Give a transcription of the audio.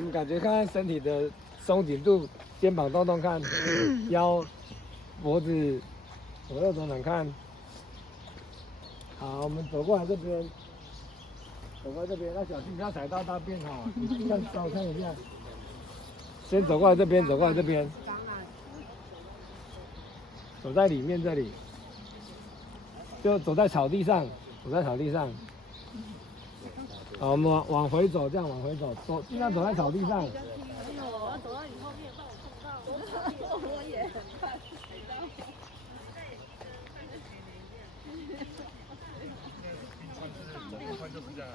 我们感觉看看身体的松紧度，肩膀动动看，腰、脖子左右转转看。好，我们走过来这边，走过来这边，要小心不要踩到大便哈。看手看一下，先走过来这边，走过来这边，走在里面这里，就走在草地上，走在草地上。好，我们往回走，这样往回走，尽量走在草地上。我要走到你后面，帮我碰到。我也很快。就是这样。